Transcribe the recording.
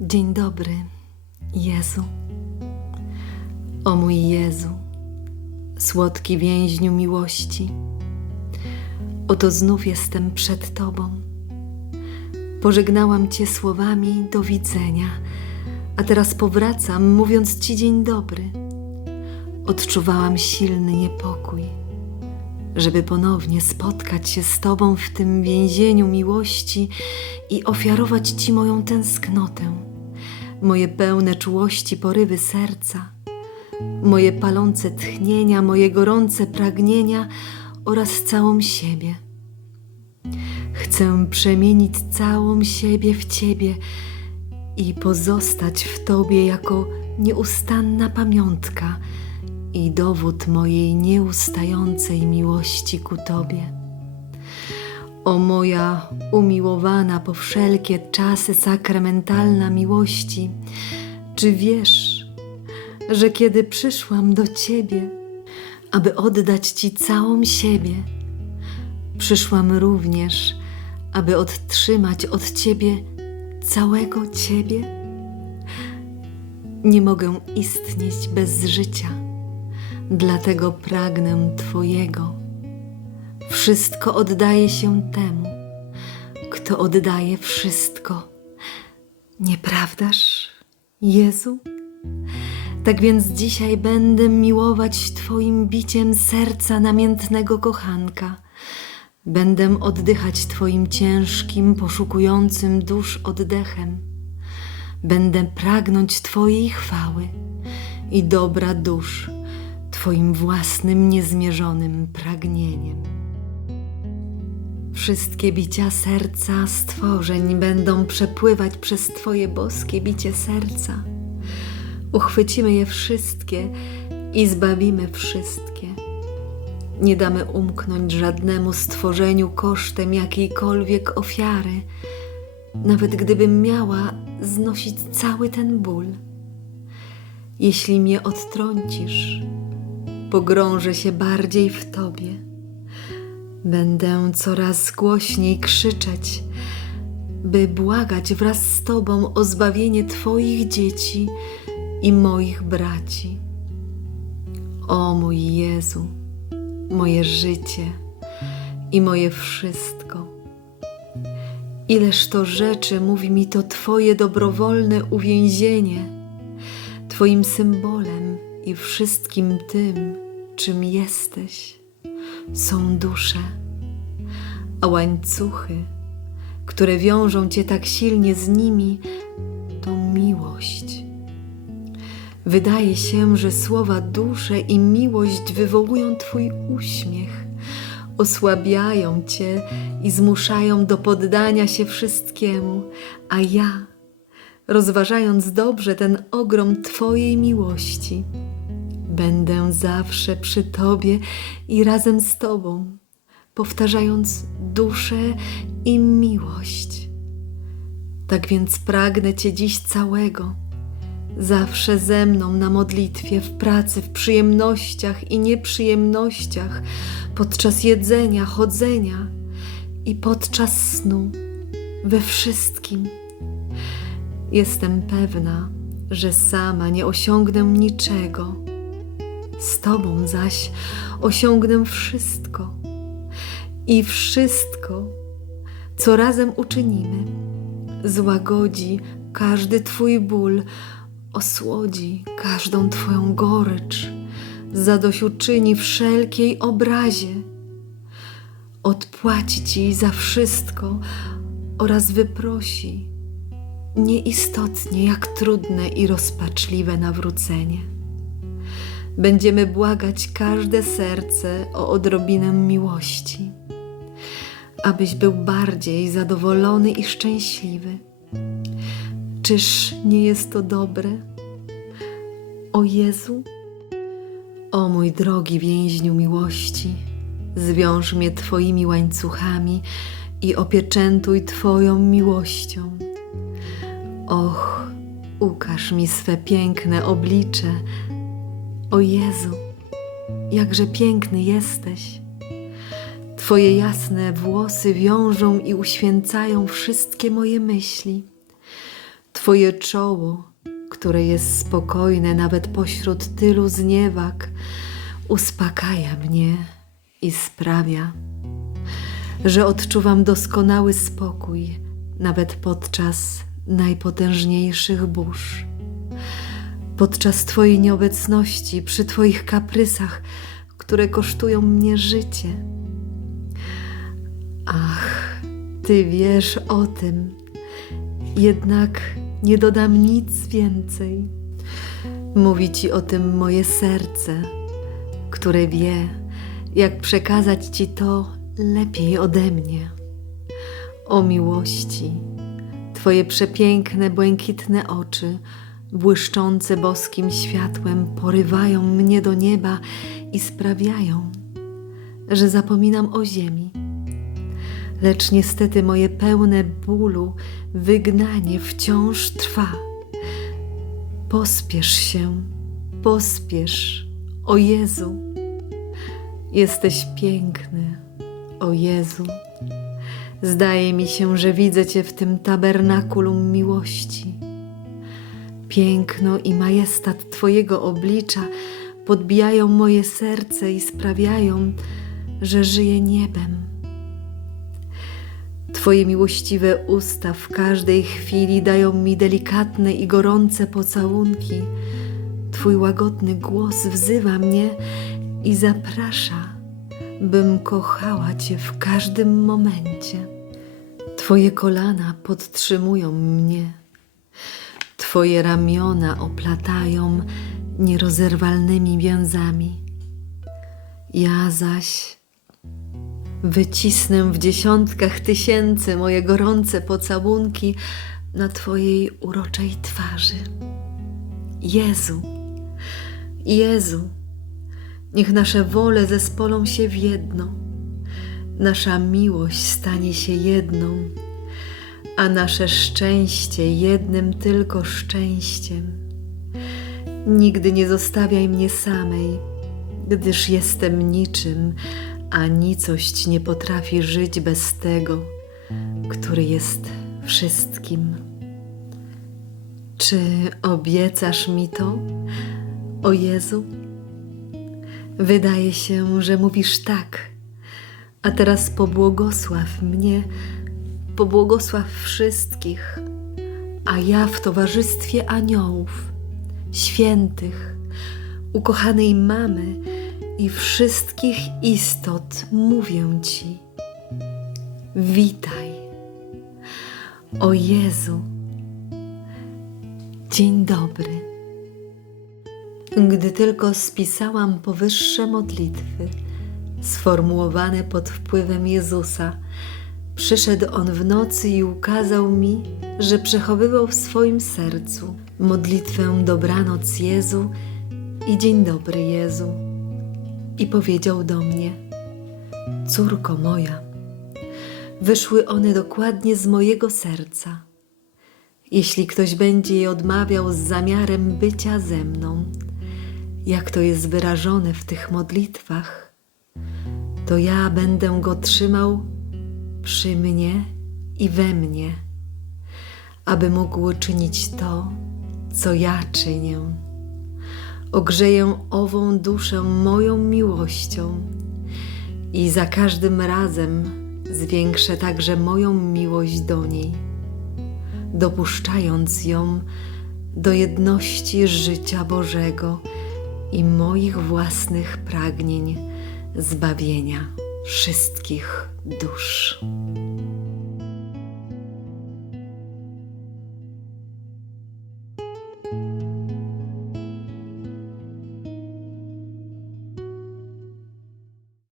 Dzień dobry, Jezu. O mój Jezu, słodki więźniu miłości, oto znów jestem przed Tobą. Pożegnałam Cię słowami do widzenia, a teraz powracam, mówiąc Ci dzień dobry. Odczuwałam silny niepokój, żeby ponownie spotkać się z Tobą w tym więzieniu miłości i ofiarować Ci moją tęsknotę, moje pełne czułości porywy serca, moje palące tchnienia, moje gorące pragnienia oraz całą siebie. Chcę przemienić całą siebie w Ciebie i pozostać w Tobie jako nieustanna pamiątka i dowód mojej nieustającej miłości ku Tobie. O moja umiłowana po wszelkie czasy sakramentalna miłości, czy wiesz, że kiedy przyszłam do Ciebie, aby oddać Ci całą siebie, przyszłam również, aby odtrzymać od Ciebie całego Ciebie? Nie mogę istnieć bez życia, dlatego pragnę Twojego. Wszystko oddaje się temu, kto oddaje wszystko. Nieprawdaż, Jezu? Tak więc dzisiaj będę miłować Twoim biciem serca namiętnego kochanka. Będę oddychać Twoim ciężkim, poszukującym dusz oddechem. Będę pragnąć Twojej chwały i dobra dusz Twoim własnym, niezmierzonym pragnieniem. Wszystkie bicia serca stworzeń będą przepływać przez Twoje boskie bicie serca. Uchwycimy je wszystkie i zbawimy wszystkie. Nie damy umknąć żadnemu stworzeniu kosztem jakiejkolwiek ofiary, nawet gdybym miała znosić cały ten ból. Jeśli mnie odtrącisz, pogrążę się bardziej w Tobie. Będę coraz głośniej krzyczeć, by błagać wraz z Tobą o zbawienie Twoich dzieci i moich braci. O mój Jezu, moje życie i moje wszystko. Ileż to rzeczy mówi mi to Twoje dobrowolne uwięzienie, Twoim symbolem i wszystkim tym, czym jesteś, są dusze, a łańcuchy, które wiążą Cię tak silnie z nimi, to miłość. Wydaje się, że słowa dusze i miłość wywołują Twój uśmiech, osłabiają Cię i zmuszają do poddania się wszystkiemu, a ja, rozważając dobrze ten ogrom Twojej miłości, będę zawsze przy Tobie i razem z Tobą, powtarzając duszę i miłość. Tak więc pragnę Cię dziś całego zawsze ze mną na modlitwie, w pracy, w przyjemnościach i nieprzyjemnościach, podczas jedzenia, chodzenia i podczas snu, we wszystkim. Jestem pewna, że sama nie osiągnę niczego. Z Tobą zaś osiągnę wszystko. I wszystko, co razem uczynimy, złagodzi każdy Twój ból, osłodzi każdą Twoją gorycz, zadośćuczyni wszelkiej obrazie, odpłaci Ci za wszystko oraz wyprosi nieistotnie jak trudne i rozpaczliwe nawrócenie. Będziemy błagać każde serce o odrobinę miłości, abyś był bardziej zadowolony i szczęśliwy. Czyż nie jest to dobre? O Jezu, o mój drogi więźniu miłości, zwiąż mnie Twoimi łańcuchami i opieczętuj Twoją miłością. Och, ukaż mi swe piękne oblicze. O Jezu, jakże piękny jesteś. Twoje jasne włosy wiążą i uświęcają wszystkie moje myśli. Twoje czoło, które jest spokojne nawet pośród tylu zniewag, uspokaja mnie i sprawia, że odczuwam doskonały spokój nawet podczas najpotężniejszych burz. Podczas Twojej nieobecności, przy Twoich kaprysach, które kosztują mnie życie. Ach, Ty wiesz o tym, jednak nie dodam nic więcej. Mówi Ci o tym moje serce, które wie, jak przekazać Ci to lepiej ode mnie. O miłości, Twoje przepiękne, błękitne oczy, błyszczące boskim światłem, porywają mnie do nieba i sprawiają, że zapominam o ziemi. Lecz niestety moje pełne bólu wygnanie wciąż trwa. Pospiesz się, pospiesz, o Jezu. Jesteś piękny, o Jezu. Zdaje mi się, że widzę Cię w tym tabernakulum miłości. Piękno i majestat Twojego oblicza podbijają moje serce i sprawiają, że żyję niebem. Twoje miłościwe usta w każdej chwili dają mi delikatne i gorące pocałunki. Twój łagodny głos wzywa mnie i zaprasza, bym kochała Cię w każdym momencie. Twoje kolana podtrzymują mnie, Twoje ramiona oplatają nierozerwalnymi więzami. Ja zaś wycisnę w dziesiątkach tysięcy moje gorące pocałunki na Twojej uroczej twarzy. Jezu, Jezu, niech nasze wole zespolą się w jedno, nasza miłość stanie się jedną, a nasze szczęście jednym tylko szczęściem. Nigdy nie zostawiaj mnie samej, gdyż jestem niczym, a nicość nie potrafi żyć bez tego, który jest wszystkim. Czy obiecasz mi to, o Jezu? Wydaje się, że mówisz tak, a teraz pobłogosław mnie, pobłogosław wszystkich, a ja w towarzystwie aniołów, świętych, ukochanej mamy i wszystkich istot mówię Ci: Witaj, o Jezu. Dzień dobry. Gdy tylko spisałam powyższe modlitwy, sformułowane pod wpływem Jezusa, przyszedł On w nocy i ukazał mi, że przechowywał w swoim sercu modlitwę Dobranoc Jezu i Dzień dobry Jezu. I powiedział do mnie: Córko moja, wyszły one dokładnie z mojego serca. Jeśli ktoś będzie je odmawiał z zamiarem bycia ze mną, jak to jest wyrażone w tych modlitwach, to ja będę go trzymał przy mnie i we mnie, aby mógł czynić to, co ja czynię. Ogrzeję ową duszę moją miłością i za każdym razem zwiększę także moją miłość do niej, dopuszczając ją do jedności życia Bożego i moich własnych pragnień zbawienia wszystkich dusz.